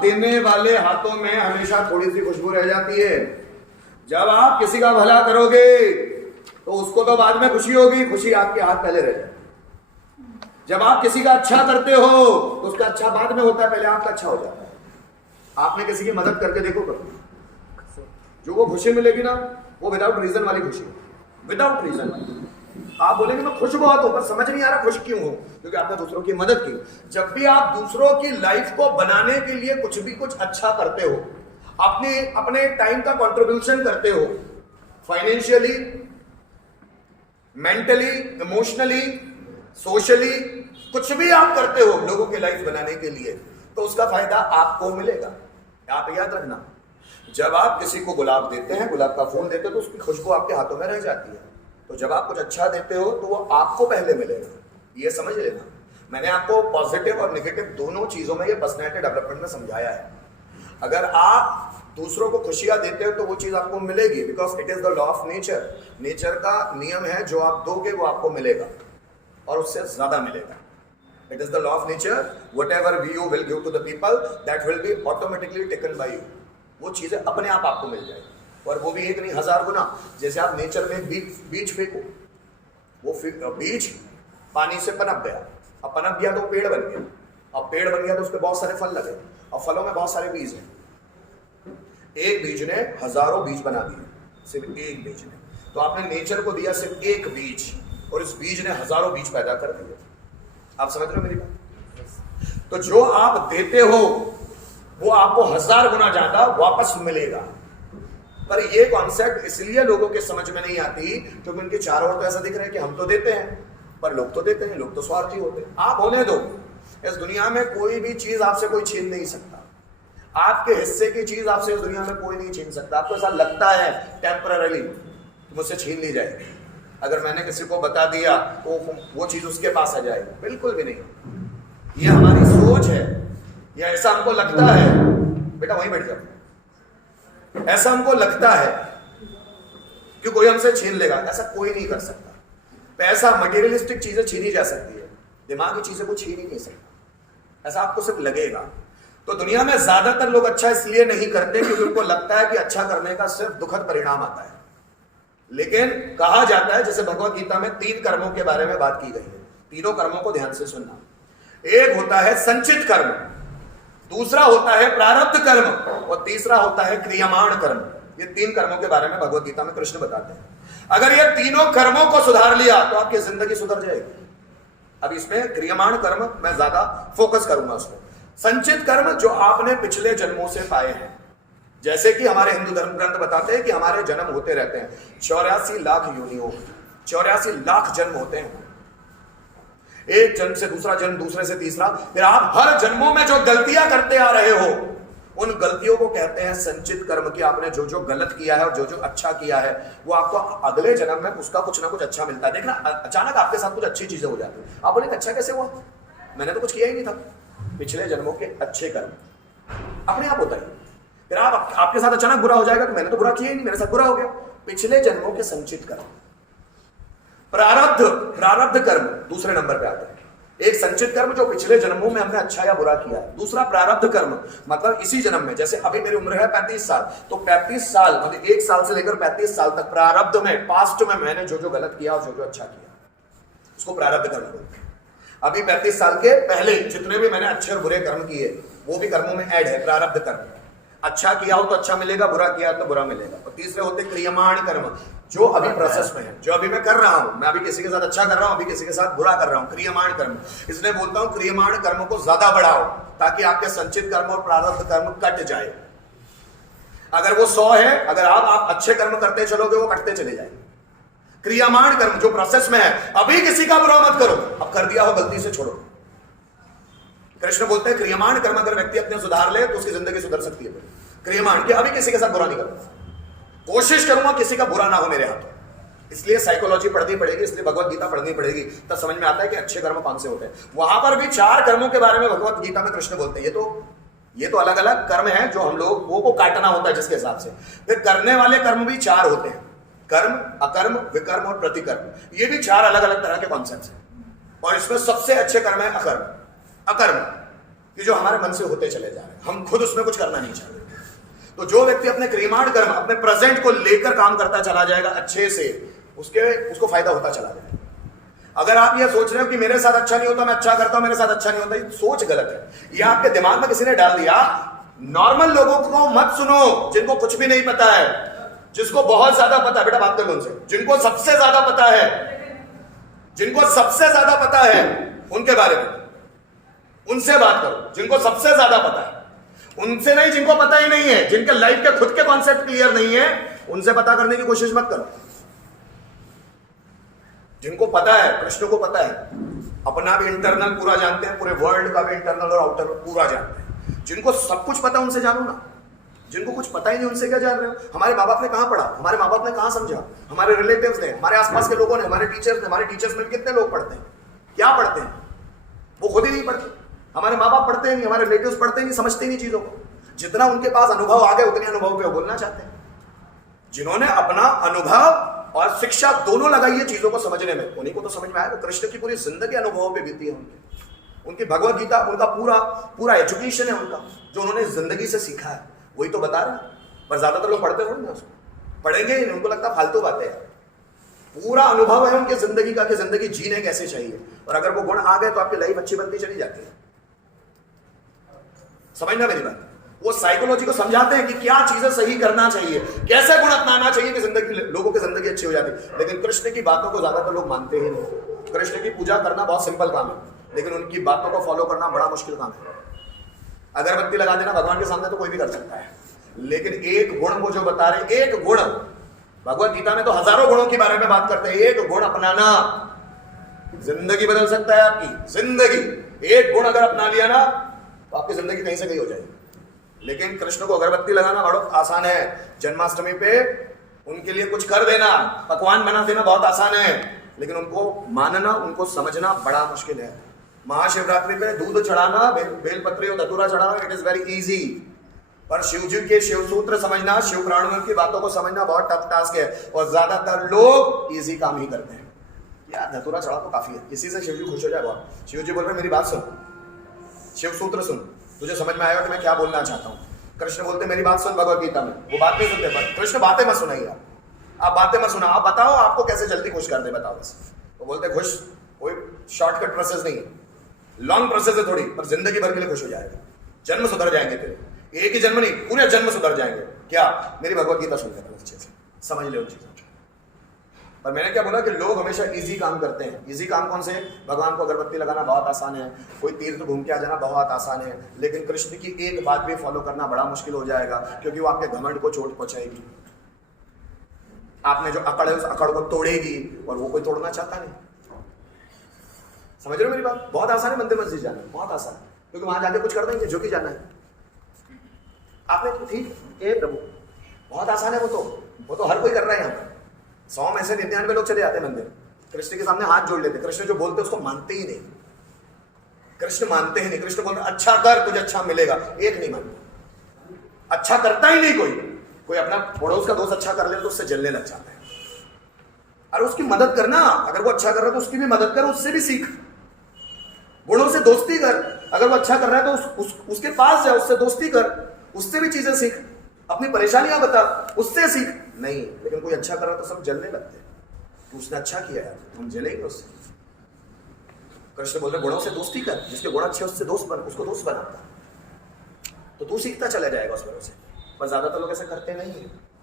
देने वाले हाथों में हमेशा थोड़ी सी खुशबू रह जाती है। जब आप किसी का भला करोगे तो उसको तो बाद में खुशी होगी, खुशी आपके हाथ पहले रह जाए। जब आप किसी का अच्छा करते हो तो उसका अच्छा बाद में होता है, पहले आपका अच्छा हो जाता है। आपने किसी की मदद करके देखो कभी, जो वो खुशी मिलेगी ना, वो विदाउट रीजन वाली खुशी, विदाउट रीजन। आप बोलेंगे मैं खुश बहुत हूं पर समझ नहीं आ रहा खुश क्यों हूं, क्योंकि आपने दूसरों की मदद की। जब भी आप दूसरों की लाइफ को बनाने के लिए कुछ अच्छा करते हो, अपने टाइम का कंट्रीब्यूशन करते हो, फाइनेंशियली, मेंटली, इमोशनली, सोशली, कुछ भी आप करते हो लोगों की लाइफ बनाने के लिए, तो उसका फायदा आपको मिलेगा। आप याद रखना, जब आप किसी को गुलाब देते हैं, गुलाब का फूल देते हो, तो उसकी खुशबू आपके हाथों में रह जाती है। तो जब आप कुछ अच्छा देते हो तो वो आपको पहले मिलेगा, ये समझ लेना। मैंने आपको पॉजिटिव और नेगेटिव दोनों चीजों में ये पर्सनैलिटी डेवलपमेंट में समझाया है। अगर आप दूसरों को खुशियां देते हो तो वो चीज आपको मिलेगी, because it is the law of nature. Nature का नियम है, जो आप दोगे वो आपको मिलेगा और उससे ज्यादा मिलेगा। It is the law of nature, whatever you will give to the people, that will be automatically taken by you। वो चीजें अपने आप आपको मिल जाएगी, और वो भी एक नहीं, 1000 गुना। जैसे आप नेचर में बीज फेंको, वो बीज पानी से पनप गया, अब पनप गया तो पेड़ बन गया, अब पेड़ बन गया तो उस पर बहुत सारे फल लगे, और फलों में बहुत सारे बीज हैं। एक बीज ने हजारों बीज बना दिए, सिर्फ एक बीज ने। तो आपने नेचर को दिया सिर्फ एक बीज, और इस बीज ने हजारों बीज पैदा कर दिए। आप समझ रहे हो मेरी बात? तो जो आप देते हो वो आपको 1000 गुना ज्यादा वापस मिलेगा। पर ये कॉन्सेप्ट इसलिए लोगों के समझ में नहीं आती क्योंकि उनके चारों ओर तो ऐसा दिख रहा है कि हम तो देते हैं, पर लोग तो देते हैं, लोग तो स्वार्थी होते हैं। आप होने दो, इस दुनिया में कोई भी चीज आपसे कोई छीन नहीं सकता। आपके हिस्से की चीज आपसे इस दुनिया में कोई नहीं छीन सकता। आपको ऐसा लगता है टेम्पररी मुझसे छीन ली जाएगी, अगर मैंने किसी को बता दिया तो वो चीज उसके पास आ जाएगी, बिल्कुल भी नहीं। ये हमारी सोच है, या ऐसा हमको लगता है। बेटा वहीं बैठ जाओ। ऐसा हमको लगता है कि कोई हमसे छीन लेगा, ऐसा कोई नहीं कर सकता। पैसा, मटेरियलिस्टिक चीजें छीनी जा सकती है, दिमागी चीजें को छीन ही नहीं सकता, ऐसा आपको सिर्फ लगेगा। तो दुनिया में ज्यादातर लोग अच्छा इसलिए नहीं करते क्योंकि उनको लगता है कि अच्छा करने का सिर्फ दुखद परिणाम आता है। लेकिन कहा जाता है, जैसे भगवत गीता में 3 कर्मों के बारे में बात की गई है, तीनों कर्मों को ध्यान से सुनना। एक होता है संचित कर्म, दूसरा होता है प्रारब्ध कर्म, और तीसरा होता है क्रियमाण कर्म। ये 3 कर्मों के बारे में भगवत गीता में कृष्ण बताते हैं। अगर ये तीनों कर्मों को सुधार लिया तो आपकी जिंदगी सुधर जाएगी। अब इसमें क्रियमाण कर्म मैं ज्यादा फोकस करूंगा उसको। संचित कर्म जो आपने पिछले जन्मों से पाए हैं, जैसे कि हमारे हिंदू धर्म ग्रंथ बताते हैं कि हमारे जन्म होते रहते हैं 84 लाख योनियों, 84 लाख जन्म होते हैं। एक जन्म से दूसरा जन्म, दूसरे से तीसरा, फिर आप हर जन्मों में जो गलतियां करते आ रहे हो, उन गलतियों को कहते हैं संचित कर्म। की आपने जो जो गलत किया है और जो जो अच्छा किया है, वो आपको अगले जन्म में उसका कुछ ना कुछ अच्छा मिलता है। देखना, अचानक आपके साथ कुछ अच्छी चीजें हो जाती है, आप बोलेंगे अच्छा कैसे हुआ, मैंने तो कुछ किया ही नहीं था। पिछले जन्मों के अच्छे कर्म अपने आप होता है। फिर आपके साथ अचानक बुरा हो जाएगा तो मैंने तो बुरा किया ही नहीं, मेरे साथ बुरा हो गया। पिछले जन्मों के संचित कर्म। प्रारब्ध कर्म दूसरे नंबर पे आता है। एक संचित कर्म जो पिछले जन्मों में हमने अच्छा या बुरा किया है, दूसरा प्रारब्ध कर्म मतलब इसी जन्म में। जैसे अभी मेरी उम्र है 35 साल, तो 35 साल मतलब 1 साल से लेकर 35 साल तक प्रारब्ध में, पास्ट में मैंने जो जो गलत किया और जो जो अच्छा किया, उसको प्रारब्ध कर्म बोलते हैं। अभी 35 साल के पहले जितने भी मैंने अच्छे और बुरे कर्म किए, वो भी कर्मों में ऐड है प्रारब्ध कर्म। अच्छा किया हो तो अच्छा मिलेगा, बुरा किया तो बुरा मिलेगा। और तीसरे होते क्रियमाण कर्म, जो अभी प्रोसेस में है, जो अभी मैं कर रहा हूं। मैं अभी किसी के साथ अच्छा कर रहा हूं, अभी किसी के साथ बुरा कर रहा हूं, क्रियमाण कर्म। इसलिए बोलता हूं क्रियमाण कर्म को ज्यादा बढ़ाओ, ताकि आपके संचित कर्म और प्रारब्ध कर्म कट जाए। अगर वो 100 है, अगर आप अच्छे कर्म करते चलोगे, वो कटते चले जाएंगे। क्रियमाण कर्म जो प्रोसेस में है, अभी किसी का बुरा मत करो, अब कर दिया हो गलती से छोड़ो। कृष्ण बोलते हैं क्रियमाण कर्म अगर व्यक्ति अपने सुधार ले तो उसकी जिंदगी सुधर सकती है। क्रियमाण कि अभी किसी के साथ बुरा नहीं करूंगा, कोशिश करूंगा किसी का बुरा ना हो मेरे हाथों। इसलिए साइकोलॉजी पढ़नी पड़ेगी, इसलिए भगवत गीता पढ़नी पड़ेगी, तब समझ में आता है कि अच्छे कर्म कौन से होते हैं। वहां पर भी 4 कर्मों के बारे में भगवत गीता में कृष्ण बोलते हैं। ये तो अलग अलग कर्म है जो हम लोग वो को काटना होता है जिसके हिसाब से। फिर करने वाले कर्म भी 4 होते हैं, कर्म, अकर्म, विकर्म और प्रतिकर्म। ये भी 4 अलग अलग तरह के कॉन्सेप्ट हैं। और इसमें सबसे अच्छे कर्म है अकर्म। कि जो हमारे मन से होते चले जा रहे हैं, हम खुद उसमें कुछ करना नहीं चाहते। तो जो व्यक्ति अपने क्रियमाण कर्म, अपने प्रेजेंट को लेकर काम करता चला जाएगा अच्छे से, उसको फायदा होता चला जाएगा। अगर आप ये सोच रहे हो कि मेरे साथ अच्छा नहीं होता, मैं अच्छा करता हूं, मेरे साथ अच्छा नहीं होता, ये सोच गलत है। ये आपके दिमाग में किसी ने डाल दिया। नॉर्मल लोगों को मत सुनो, जिनको कुछ भी नहीं पता है, जिसको बहुत ज्यादा पता है, बेटा बात कर लो उनसे, जिनको सबसे ज्यादा पता है, जिनको सबसे ज्यादा पता है उनके बारे में, उनसे बात करो। जिनको सबसे ज्यादा पता है उनसे नहीं, जिनको पता ही नहीं है, जिनके लाइफ के खुद के कॉन्सेप्ट क्लियर नहीं है, उनसे पता करने की कोशिश मत करो। जिनको पता है, कृष्ण को पता है, अपना भी इंटरनल पूरा जानते हैं, पूरे वर्ल्ड का भी इंटरनल और आउटर पूरा जानते हैं। जिनको सब कुछ पता उनसे जानो ना, जिनको कुछ पता ही नहीं उनसे क्या जान रहे हो? हमारे माँ बाप ने कहां पढ़ा, हमारे माँ बाप ने कहां समझा, हमारे रिलेटिव्स ने, हमारे आसपास के लोगों ने, हमारे टीचर्स ने, हमारे टीचर्स में कितने लोग पढ़ते हैं, क्या पढ़ते हैं? वो खुद ही नहीं पढ़ते। हमारे माँ बाप पढ़ते नहीं, हमारे रिलेटिव्स पढ़ते नहीं, समझते नहीं चीजों को। जितना उनके पास अनुभव आ गए उतने अनुभव पे वो बोलना चाहते हैं। जिन्होंने अपना अनुभव और शिक्षा दोनों लगाई है चीजों को समझने में, उन्हीं को तो समझ में आया। वो कृष्ण की पूरी जिंदगी अनुभवों पे बीती है उनकी भगवत गीता, उनका पूरा एजुकेशन है उनका, जो उन्होंने जिंदगी से सीखा है, वही तो बता रहे हैं। पर ज्यादातर लोग पढ़ते थोड़ी ना उसको, पढ़ेंगे ही नहीं, उनको लगता फालतू बातें हैं। पूरा अनुभव है उनकी जिंदगी का कि जिंदगी जीने कैसे चाहिए, और अगर वो गुण आ गए तो आपकी लाइफ अच्छी बनती चली जाती है। समझना मेरी बात। वो साइकोलॉजी को समझाते हैं कि क्या चीजें सही करना चाहिए, कैसे गुण अपनाना चाहिए कि जिंदगी, लोगों की जिंदगी अच्छी हो जाती है। लेकिन कृष्ण की बातों को ज्यादातर लोग मानते ही नहीं। कृष्ण की पूजा करना बहुत सिंपल काम है, लेकिन उनकी बातों को फॉलो करना बड़ा मुश्किल काम है। अगरबत्ती लगा देना भगवान के सामने तो कोई भी कर सकता है, लेकिन एक गुण वो जो बता रहे, एक गुण, भगवत गीता में तो हजारों गुणों के बारे में बात करते हैं, एक गुण अपनाना जिंदगी बदल सकता है आपकी जिंदगी। एक गुण अगर अपना लिया ना तो आपकी जिंदगी कहीं से कहीं हो जाएगी। लेकिन कृष्ण को अगरबत्ती लगाना बहुत आसान है, जन्माष्टमी पे उनके लिए कुछ कर देना, पकवान बना देना बहुत आसान है, लेकिन उनको मानना, उनको समझना बड़ा मुश्किल है। महाशिवरात्रि पे दूध चढ़ाना, बेलपत्री और धतूरा चढ़ाना, इट इज वेरी इजी, पर शिव जी के शिव सूत्र समझना, शिव प्राणियों की बातों को समझना बहुत टफ टास्क है, और ज्यादातर लोग इजी काम ही करते हैं। यार धतूरा चढ़ा तो काफी है, इसी से शिव जी खुश हो जाए बहुत। शिव जी बोल रहे मेरी बात सुन, शिव सूत्र सुन, तुझे समझ में आएगा कि मैं क्या बोलना चाहता हूँ। कृष्ण बोलते मेरी बात सुन भगवत गीता में, वो बात नहीं सुनते, पर कृष्ण बातें मत सुनाइए, आप बातें मत सुना, आप बताओ आपको कैसे जल्दी खुश कर दे, बताओ बस। वो बोलते खुश कोई शॉर्टकट प्रोसेस नहीं है, लॉन्ग प्रोसेस है थोड़ी, पर जिंदगी भर के लिए खुश हो जाएगा। जन्म सुधर जाएंगे तेरे, एक ही जन्म नहीं, पूरे जन्म सुधर जाएंगे। क्या? मेरी भगवत गीता सुन लेना अच्छे से, समझ ले उन चीजों। पर मैंने क्या बोला कि लोग हमेशा इजी काम करते हैं। इजी काम कौन से? भगवान को अगरबत्ती लगाना बहुत आसान है, कोई तीर्थ घूम के आ जाना बहुत आसान है, लेकिन कृष्ण की एक बात भी फॉलो करना बड़ा मुश्किल हो जाएगा, क्योंकि वो आपके घमंड को चोट पहुंचाएगी। आपने जो अकड़ है उस अकड़ को तोड़ेगी, और वो कोई तोड़ना चाहता नहीं। समझ रहे हो मेरी बात? बहुत आसान है मंदिर मस्जिद जाना, बहुत आसान है, क्योंकि वहां जाके कुछ करना ही, जो कि जाना है आपने, ठीक है प्रभु, बहुत आसान है। वो तो हर कोई कर रहा है। यहाँ 100 में से 99 लोग चले जाते हैं मंदिर, कृष्ण के सामने हाथ जोड़ लेते। कृष्ण जो बोलते उसको मानते ही नहीं, कृष्ण मानते ही नहीं। कृष्ण बोलते अच्छा कर तुझे अच्छा मिलेगा, एक नहीं मानता, अच्छा करता ही नहीं। कोई अपना पड़ोस का दोस्त अच्छा कर ले तो उससे जलने लग जाता है। अरे उसकी मदद करना, अगर वो अच्छा कर रहा है तो उसकी भी मदद कर, उससे भी सीख, गुणों से दोस्ती कर। अगर वो अच्छा कर रहा है तो उसके पास जा, उससे दोस्ती कर, उससे भी चीजें सीख, अपनी परेशानियां बता, उससे सीख। नहीं, लेकिन कोई अच्छा कर रहा तो सब जलने लगते हैं कि उसने अच्छा किया है, हम जलेंगे उससे। कृष्ण बोल रहे गुणों से दोस्ती कर, जिसके गुण अच्छे उससे दोस्त बन, उसको दोस्त बनाता, तो तू सीखता चला जाएगा उस वजह से। पर ज्यादातर लोग ऐसा करते नहीं है।